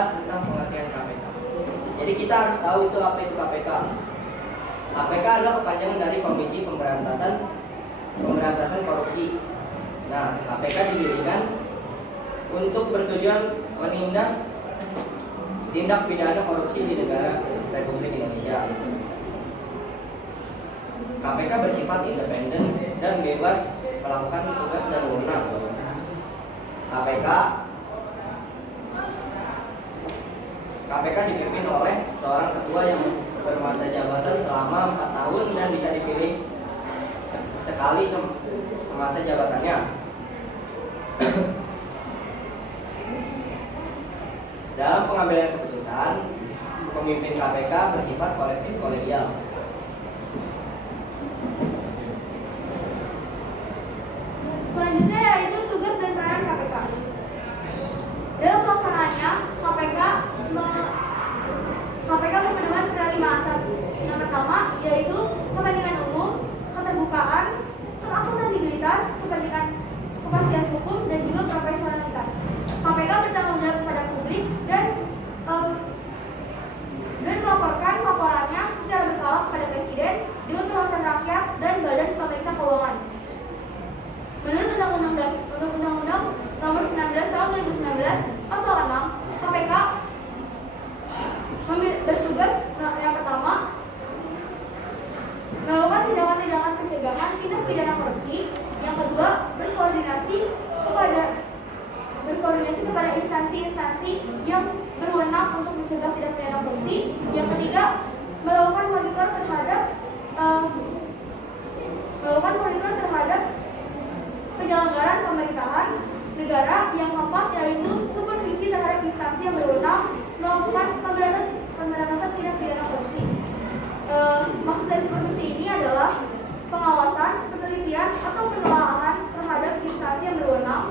membahas tentang pengertian KPK. Jadi kita harus tahu itu apa itu KPK. KPK adalah kepanjangan dari Komisi Pemberantasan Korupsi. Nah, KPK didirikan untuk bertujuan menindas tindak pidana korupsi di negara Republik Indonesia. KPK bersifat independen dan bebas melakukan tugas dan wewenang. KPK dipimpin oleh seorang ketua yang bermasa jabatan selama 4 tahun dan bisa dipilih sekali semasa jabatannya. Dalam pengambilan keputusan, pemimpin KPK bersifat kolektif kolegial. Selanjutnya yaitu tugas dan peran KPK. Dalam pelaksanaannya, KPK berpedoman pada 5 asas. Yang pertama yaitu kepentingan umum, keterbukaan, akuntabilitas, kepastian hukum, dan juga profesionalitas. KPK bertanggung jawab kepada publik dan melaporkan laporannya secara berkala kepada Presiden, Dewan Perwakilan Rakyat, dan Badan Pemeriksa Keuangan. Menurut Undang-Undang Nomor 19 Tahun 2019 Pasal 6, KPK bertugas yang pertama melakukan tindakan-tindakan pencegahan tindak pidana korupsi. Yang kedua, berkoordinasi kepada instansi-instansi yang berwenang untuk mencegah tindak pidana korupsi. Yang ketiga, melakukan monitor terhadap penyelenggaraan pemerintahan negara. Yang keempat yaitu supervisi terhadap instansi yang berwenang melakukan pemberantasan tindak pidana korupsi. Maksud dari supervisi ini adalah pengawasan, penelitian, atau penelaahan terhadap instansi yang berwenang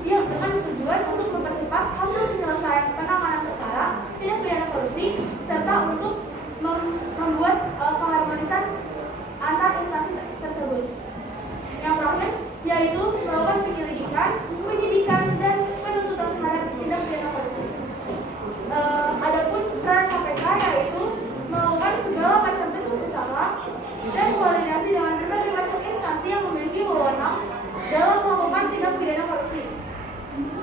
yang dengan tujuan untuk mempercepat hasil penyelesaian penanganan perkara tindak pidana korupsi serta untuk membuat keharmonisan antar instansi tersebut. Yang terakhir yaitu melakukan penyelidikan, penyidikan, dan penuntutan terhadap tindak pidana korupsi. Adapun peran KPK yaitu melakukan segala macam bentuk usaha dan koordinasi dengan berbagai macam instansi yang memiliki wewenang dalam melakukan tindak pidana korupsi,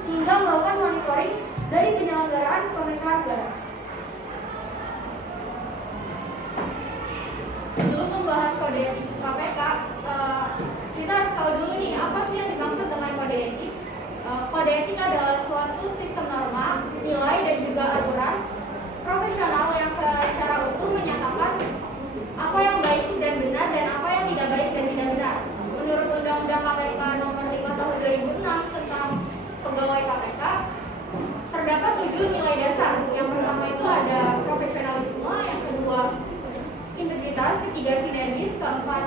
hingga melakukan monitoring dari penyelenggaraan pemerintahan negara. Sebelum membahas kode etik KPK, kita harus tahu dulu nih apa sih yang dimaksud dengan kode etik. Kode etik adalah suatu sistem norma, nilai, dan juga aturan profesional yang secara utuh menyatakan apa yang baik dan benar dan apa yang tidak baik dan tidak benar. Menurut Undang-Undang KPK Nomor 5 Tahun 2006 tentang Pegawai KPK, terdapat 7 nilai dasar. Yang pertama itu ada profesionalisme, yang kedua integritas, ketiga sinergis, keempat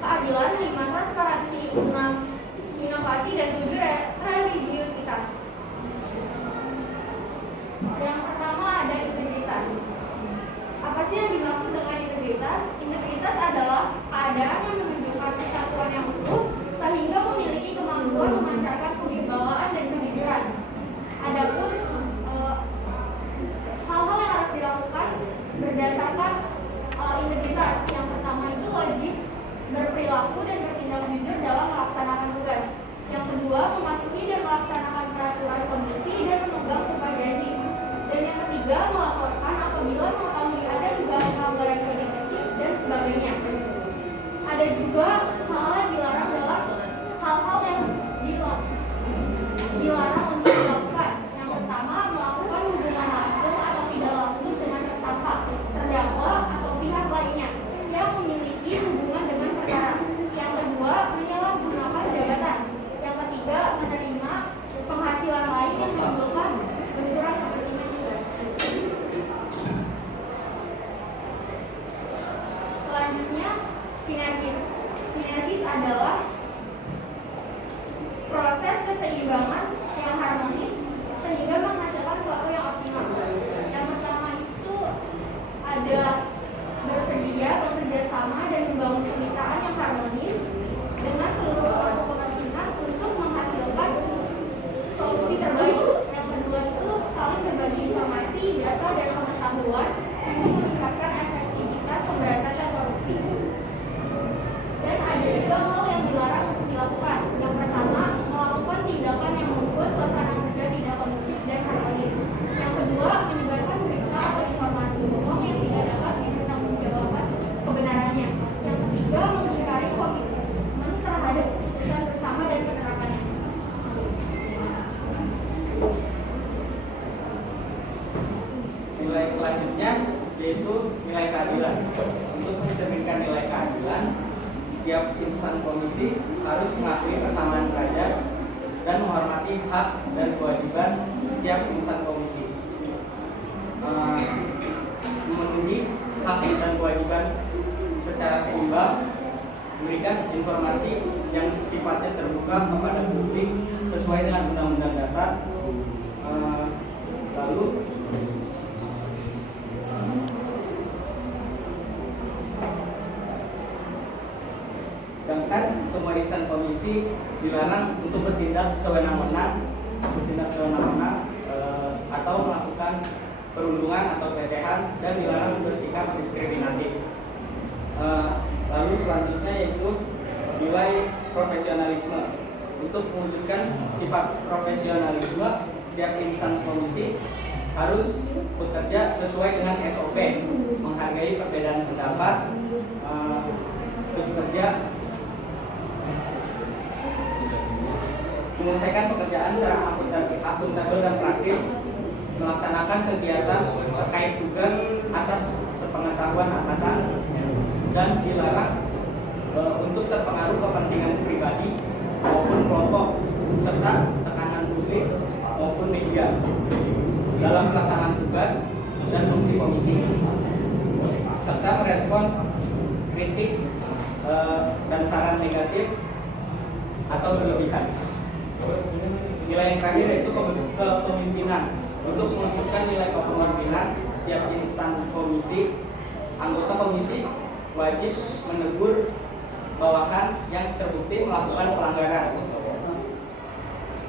keadilan, 5 transparansi, 6 inovasi, dan 7 religiusitas. Yang pertama ada integritas. Apa sih yang dimaksud dengan integritas? Integritas adalah keadaan yang menunjukkan kesatuan yang utuh sehingga memiliki kemampuan memancarkan kewibawaan dan kejujuran. Adapun hal-hal yang harus dilakukan berdasarkan integritas. Yang pertama itu wajib berperilaku dan bertindak yaitu nilai keadilan. Untuk mencerminkan nilai keadilan, setiap insan komisi harus mengakui persamaan derajat dan menghormati hak dan kewajiban setiap insan komisi, memenuhi hak dan kewajiban secara seimbang, memberikan informasi yang sifatnya terbuka kepada publik sesuai dengan Undang-Undang Dasar. Lalu sedangkan semua insan komisi dilarang untuk bertindak sewenang-wenang atau melakukan perundungan atau pelecehan, dan dilarang bersikap diskriminatif. Lalu selanjutnya yaitu nilai profesionalisme. Untuk mewujudkan sifat profesionalisme, setiap insan komisi harus bekerja sesuai dengan SOP, menghargai perbedaan pendapat, bekerja, menyelesaikan pekerjaan secara akuntabel dan praktis, melaksanakan kegiatan terkait tugas atas sepengetahuan atasan, dan dilarang untuk terpengaruh kepentingan pribadi maupun kelompok serta tekanan publik maupun media dalam pelaksanaan tugas dan fungsi komisi, serta merespon kritik dan saran negatif atau berlebihan. Nilai yang terakhir yaitu kepemimpinan. Untuk mewujudkan nilai kepemimpinan, setiap insan komisi, anggota komisi wajib menegur bawahan yang terbukti melakukan pelanggaran.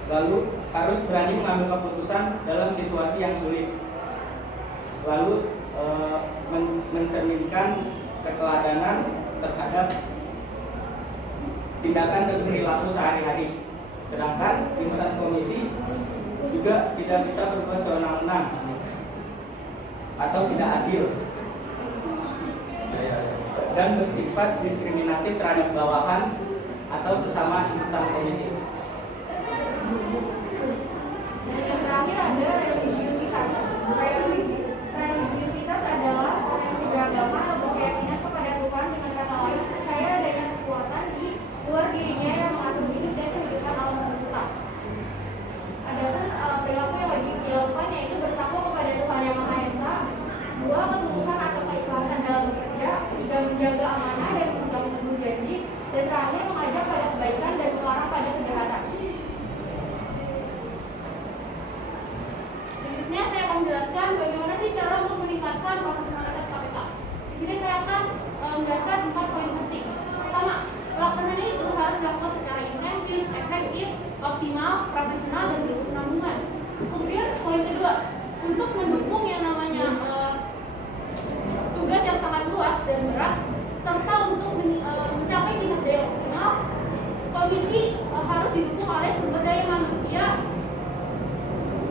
Lalu harus berani mengambil keputusan dalam situasi yang sulit. Lalu mencerminkan keteladanan terhadap tindakan dan perilaku sehari-hari. Sedangkan insan komisi juga tidak bisa berbuat sewenang-wenang atau tidak adil dan bersifat diskriminatif terhadap bawahan atau sesama insan komisi. Dan yang terakhir ada religiusitas. Religiusitas adalah toleransi beragama atau keyakinan kepada Tuhan, dengan kata lain percaya adanya kekuatan di luar dirinya yang mengatur hidup dan kehidupan alam semesta. Adapun perilaku yang wajib dilakukan yaitu bertakwa kepada Tuhan Yang Maha Esa, 2. Ketulusan atau keikhlasan dalam bekerja, 3. Menjaga amanah dan memegang teguh janji, dan terakhir mengajak pada kebaikan dan melarang pada kejahatan. Berikutnya saya akan menjelaskan bagaimana sih cara untuk meningkatkan profesionalitas KPK. Di sini saya akan menjelaskan 4 poin penting. Pertama, pelaksanaannya itu harus dilakukan secara intensif, efektif, optimal, profesional, dan berkesinambungan. Kemudian poin kedua, untuk mendukung yang namanya tugas yang sangat luas dan berat, serta untuk mencapai kinerja yang optimal, komisi harus didukung oleh sumber daya manusia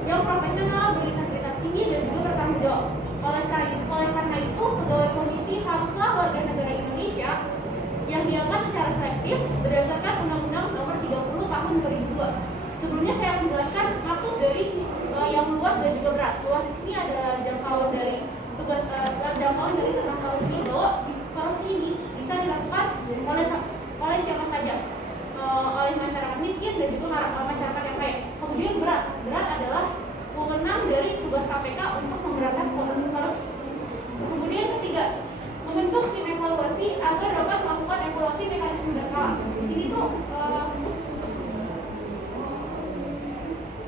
yang profesional, berintegritas tinggi, dan juga bertanggung jawab. Oleh karena itu, pegawai komisi haruslah warga negara Indonesia yang diangkat secara selektif berdasarkan Undang-Undang Nomor 30 Tahun 2002. Sebelumnya saya akan menjelaskan maksud dari yang luas dan juga berat. Luas di sini adalah jangkauan dari tugas jangkauan dari tentang korupsi, bahwa korupsi ini bisa dilakukan oleh siapa saja, oleh masyarakat miskin dan juga masyarakat yang kaya. Kemudian berat adalah wewenang dari tugas KPK untuk memberantas korupsi. Kemudian ketiga, membentuk tim evaluasi agar dapat melakukan evaluasi mekanisme berkala. Di sini tuh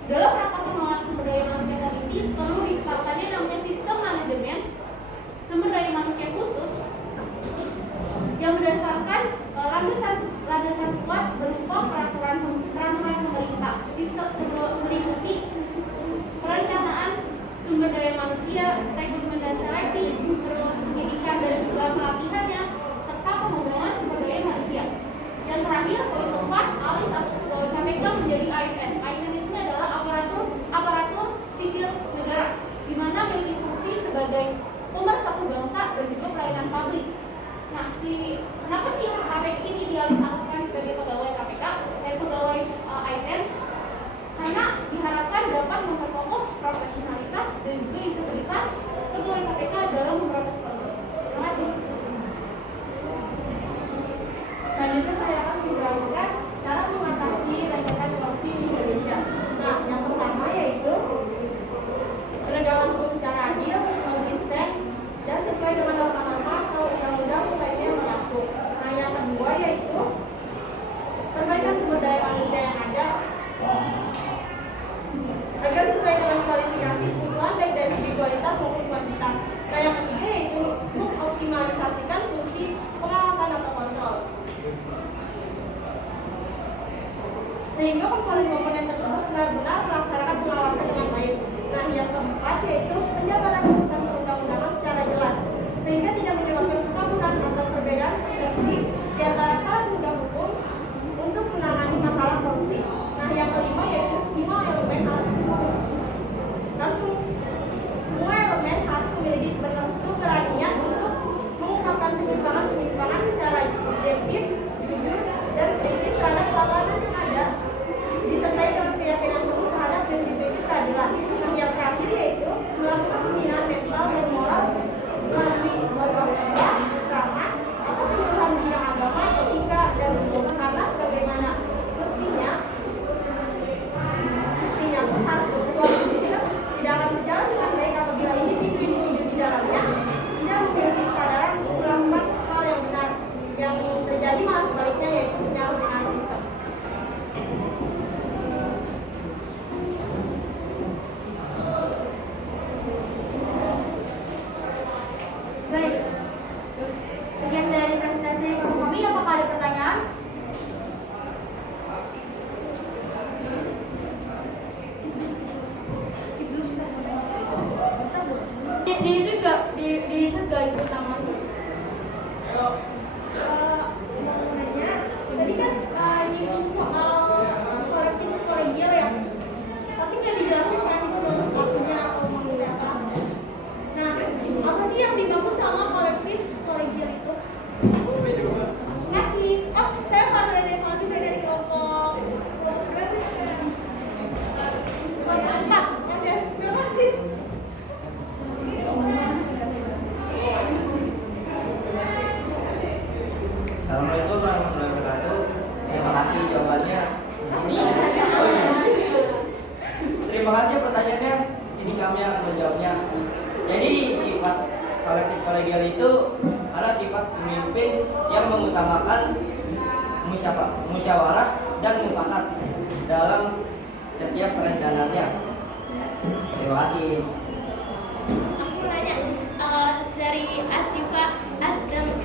dalam rangka pengelolaan sumber daya manusia komisi perlu ditetapkannya namanya sistem manajemen sumber daya manusia khusus yang berdasarkan landasan kuat berupa peraturan pemerintah, sistem meliputi perencanaan sumber daya manusia, rekrutmen dan seleksi, terus pendidikan dan juga pelatihannya, serta pengembangan sumber daya manusia. Yang terakhir, poin keempat, alih status pegawai KPK menjadi ASN. ASN itu adalah aparatur sipil negara, di mana memiliki fungsi sebagai pemersatu bangsa dan juga pelayanan publik. Nah, kenapa sih KPK ini dialih-statuskan sebagai pegawai KPK dan pegawai ASN? Karena diharapkan dapat memperkokoh profesionalitas dan juga integritas pegawai KPK dalam memberantas utama itu? Mau nanya, tadi kan nyinggung soal kolektif kolegial ya, tapi nggak dijelasin kan itu untuk waktunya atau memilih apa. Nah, apa sih yang dimaksud sama kolektif kolegial itu? Kasih. Oh, saya Farda dari mahasiswa dari kelompok empat. Oke, terima kasih. Assalamualaikum warahmatullahi wabarakatuh. Terima kasih jawabannya di sini. Oh iya. Terima kasih pertanyaannya. Di sini kami akan menjawabnya. Jadi sifat kolektif kolegial itu adalah sifat pemimpin yang mengutamakan musyawarah dan mufakat dalam setiap perencanaannya. Terima kasih. Aku mau nanya, dari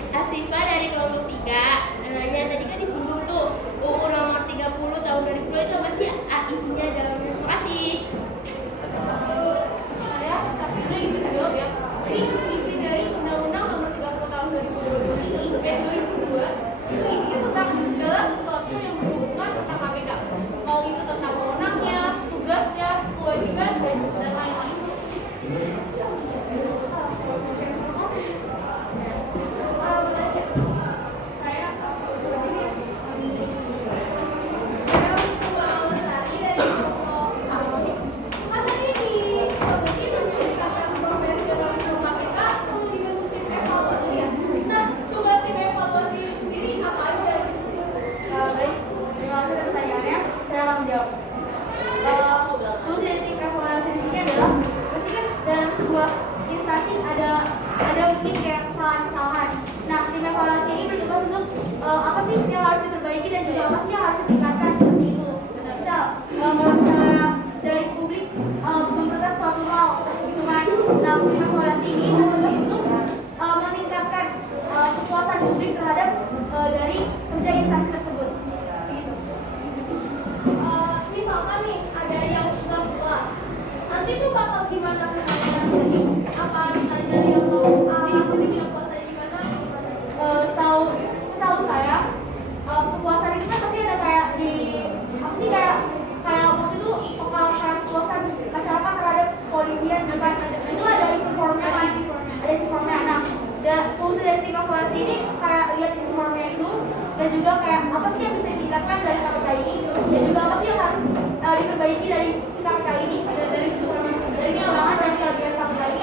Asifa dari kelompok 3 nanya tadi kan disinggung tuh UU nomor 30 tahun 2002 itu apa sih isinya dalam demokrasi? Saya Sabrina izin jawab ya. Jadi isi dari Undang-Undang Nomor 30 Tahun 2002 ini, 2002 itu isinya tentang segala sesuatu yang berhubungan tentang KPK. Mau itu tentang wewenangnya, tugasnya, kewajiban dan lain-lain. Fungsi dari tim evaluasi di sini adalah berarti kan dalam sebuah instansi ada mungkin kayak kesalahan-kesalahan. Nah, tim evaluasi ini bertugas untuk apa sih yang harus diperbaiki dan juga apa sih yang harus ditingkatkan seperti itu. Misal kalau misalnya dari publik memprotes suatu hal gitu kan. Nah, tim evaluasi ini bertugas untuk meningkatkan kepuasan publik terhadap dari kerja instansi tersebut. Gitu. Misalkan nih ada yang nggak puas, nanti tuh bakal gimana penanganannya? Apa ditanya yang mau tidak puasanya di mana? Setahu saya kepuasan itu kan pasti ada kayak di apa sih kayak waktu itu kayak kepuasan masyarakat terhadap polisian juga itu ada isi formnya ada isi formnya. Nah, fungsi dari tim evaluasi ini kayak lihat isi formnya itu dan juga kayak apa sih yang bisa ditingkatkan dari KPK ini dan juga apa sih yang harus diperbaiki dari si KPK ini dari pengembangan dan kelebihan KPK ini